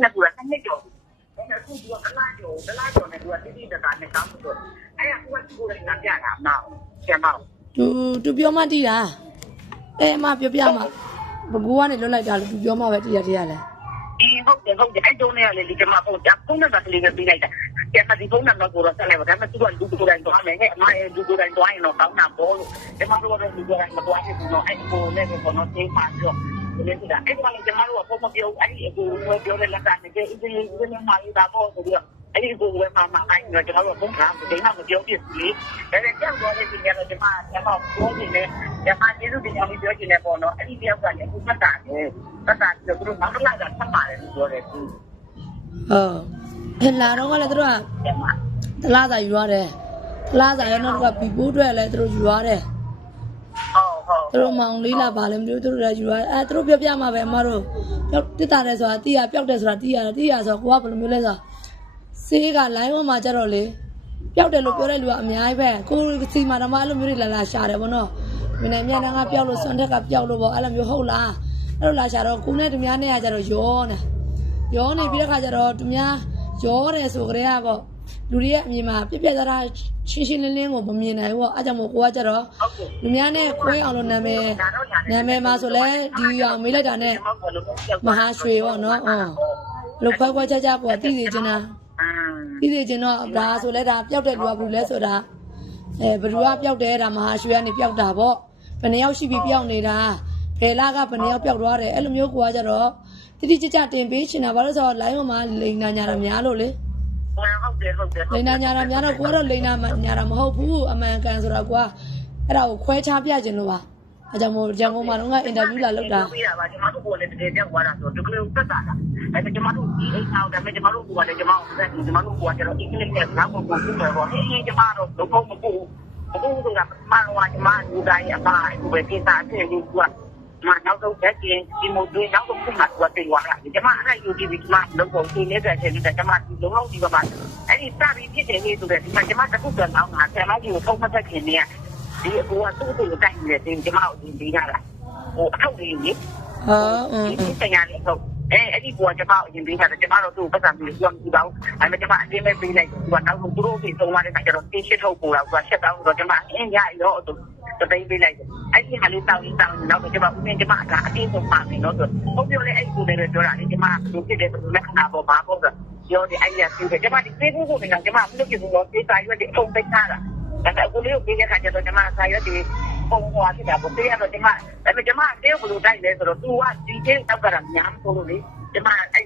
那个那叫，那个是说那辣椒那个滴滴的干的干不多。哎呀，我出来那边啊，那见嘛。都表嘛地啦，哎妈表嘛，不过呢，来家里表嘛地呀嘞。ဟုတ်တယ်အဲ့တုန်းကလည်းဒီကမှာပုံနဲ့ကလေးပဲပြီးလိုက်တာကျန်တဲ့ပုံနဲ့ကတော့ဆက်လိုက်ပါဒါပေမဲ့သူကလူကိုယ်တိုင်သွားမယ်ဟဲ့အမရဲ့လူကိုယ်တိုင်သွားရင်တော့ကောင်းတာပေါ့လို့ဒီမှာတော့လူကိုယ်တိုင်မသွားဘူးတော့အဲ့ကိုလည်းကတော့သိမှဆိုဒီလိုကအဲ့ဒီကကျမတို့ကပုံမပြောအဲ့ဒီအကိုပြောတဲ့လက်ကနေဒီမှာရတာပေါ့ဆိုပြီးအဲ့ဒီကိုယ်ကမှအိုင်းတော့ကျမတို့ကပုံထားတယ်နောက်မပြောပြစီဒါနဲ့ကြောက်တော့ဒီညတော့ကျမပြောနေတယ်ကျမကျေးဇူးတင်ကြောင်းပြောချင်တယ်ပေါ့နော်အဲ့ဒီတယောက်ကလည်းအခုမှတ်တာတယ်ပတ်တာသူတို့မဟုတ်လားကဆက်ပါတယ်ပြောတယ်သူဟဲ့လာတော့ကလည်းသူတို့ကတလားစာယူရတယ်တလားစာရတော့ကဘီပိုးတွေလည်းသူတို့ယူရတယ်ဟုတ်သူတို့မောင်လေးလာပါလေမလို့သူတို့လည်းယူရအဲသူတို့ပြပြမှာပဲအမတို့ပျောက်တက်တာလဲဆိုတာတီးရပျောက်တယ်ဆိုတာတီးရတယ်တီးရဆိုကိုကဘယ်လိုမျိုးလဲဆိုဆေးကလိုင်းဝမှာကြတော့လေပျောက်တယ်လို့ပြောတဲ့လူကအများကြီးပဲကိုစီမာဓမ္မအဲ့လိုမျိုးတွေလာရှာတယ်ဗောနော်မင်းနိုင်မြန်ကပျောက်လို့စွန့်ထက်ကပျောက်လို့ဗောအဲ့လိုမျိုးဟုတ်လားအဲ့လိုလာရှာတော့ကိုနဲ့တများနဲ့ကကြတော့ရောနေပြီးတဲ့ခါကျတော့တများရောတယ်ဆိုကြတဲ့ကဗောလူတွေရဲ့အမြင်မှာပြသားတာရှင်းလင်းကိုမမြင်နိုင်ဘူးဗောအဲ့ကြောင့်မို့ကိုကကြတော့လူများနဲ့ခွဲအောင်လို့နာမည်မှာဆိုလဲဒီအောင်မေးလိုက်တာနဲ့မဟာရွှေဗောနော်လို့ခွဲကြကိုသိစေချင်တာသိစေချင်တော့ဒါဆိုလဲဒါပျောက်တဲ့လူကဘူးလဲဆိုတာဘလူကပျောက်တယ်ဒါမဟာရွှေကနေပျောက်တာဗောဘယ်နှယောက်ရှိပြီပျောက်နေတာဘယ်လာကဘယ်နှယောက်ပျောက်သွားတယ်အဲ့လိုမျိုးကိုကကြတော့တိကျတင်ပေးချင်တာဘာလို့ဆိုတော့ line မှာလိန်နာညာတာများလို့လေဟုတ်တယ်လိန်နာညာတာများတော့ကိုကတော့လိန်နာညာတာမဟုတ်ဘူးအမှန်ကန်ဆိုတော့ကိုကအဲ့ဒါကိုခွဲခြားပြချင်လို့ပါအဲကြောင့်မို့ရန်ကုန်မှာတော့ကအင်တာဗျူးလာလုပ်တာပြရပါကျွန်တော်တို့ကိုလည်းတကယ်ပြောက်သွားတာဆိုတော့ဒီလိုသက်တာလားအဲ့ဒါကျွန်တော်တို့ဒီအိမ်အောင်ဒါပေမဲ့ကျွန်တော်တို့ကလည်းကျွန်တော်တို့ကကျွန်တော်တို့ကကျတော့အင်္ဂလိပ်နဲ့နောက်ကိုပို့ပြီးတော့ဟင်းကျွန်တော်တို့လုံးဝမပို့ဘူးဆိုတာမှန်တော့ကျွန်မလူတိုင်းအပါအခုပဲကိစ္စအဖြစ်ကြီးကမနောက်တော့တက်ကျင်းဒီမို့တွေနောက်တော့ခုမှသွားတင်သွားတာကျွန်မအဲ့ယူဒီကျွန်မလုံးဝသိနေတဲ့ချက်တွေကျွန်မဒီလုံးလုံးဒီပါအဲ့ဒီစပြီးဖြစ်တယ်လေဆိုတော့ဒီမှာကျွန်မတခုတော့နောက်မှာဆယ်မကြီးကိုထုံးမသက်ခင်နေဒီအကူကသူ့ကိုတိုက်နေတယ်ကျွန်မကိုဒီပေးတာဟိုအထောက်ကြီးလေဒီစညာလေးတော့အဲ့ဒီကူကကျွန်မအရင်ပေးတာကျွန်မတို့သူ့ပတ်စံပြီးပြောပြပါဦးအဲ့မဲ့ကျွန်မအတင်းမဲ့ပေးလိုက်သူကနောက်ဆုံးသူတို့ပြီးသုံးသွားတဲ့ခါကျတော့တင်းရှစ်ထုတ်ပေါ်လာသူကရှက်တောင်းတော့ကျွန်မအင်းရရောသူတသိပေးလိုက်အဲ့ဒီဟာလေးတောင်းနောက်တော့ကျွန်မဦးမင်းကျွန်မအတင်းဆုံးပါမယ်နော်ဆိုဟုတ်ပြောလေအဲ့ဒီကူတွေပြောတာလေကျွန်မသူဖြစ်တဲ့လက္ခဏာပေါ်ပါပေါ့ဆိုပြောတယ်အဲ့ဒီအစီအစဉ်ကျွန်မဒီပေးဖို့ကကျွန်မမလုပ်ပြဘူးလို့ပေးစာရွက်တွေအုံပိတ်ထားတာအဲ့ဒါကိုလေးကိုပေးတဲ့ခါကျတော့ကျွန်မစာရွက်တွေပုံဟွာဖြစ်တာပေါ့ပေးရတော့ကျွန်မဒါပေမဲ့ကျွန်မအသေးဘလို့တိုက်လဲဆိုတော့သူကဒီကျင်းတောက်ကတာများမဆိုလို့လေကျွန်မအဲ့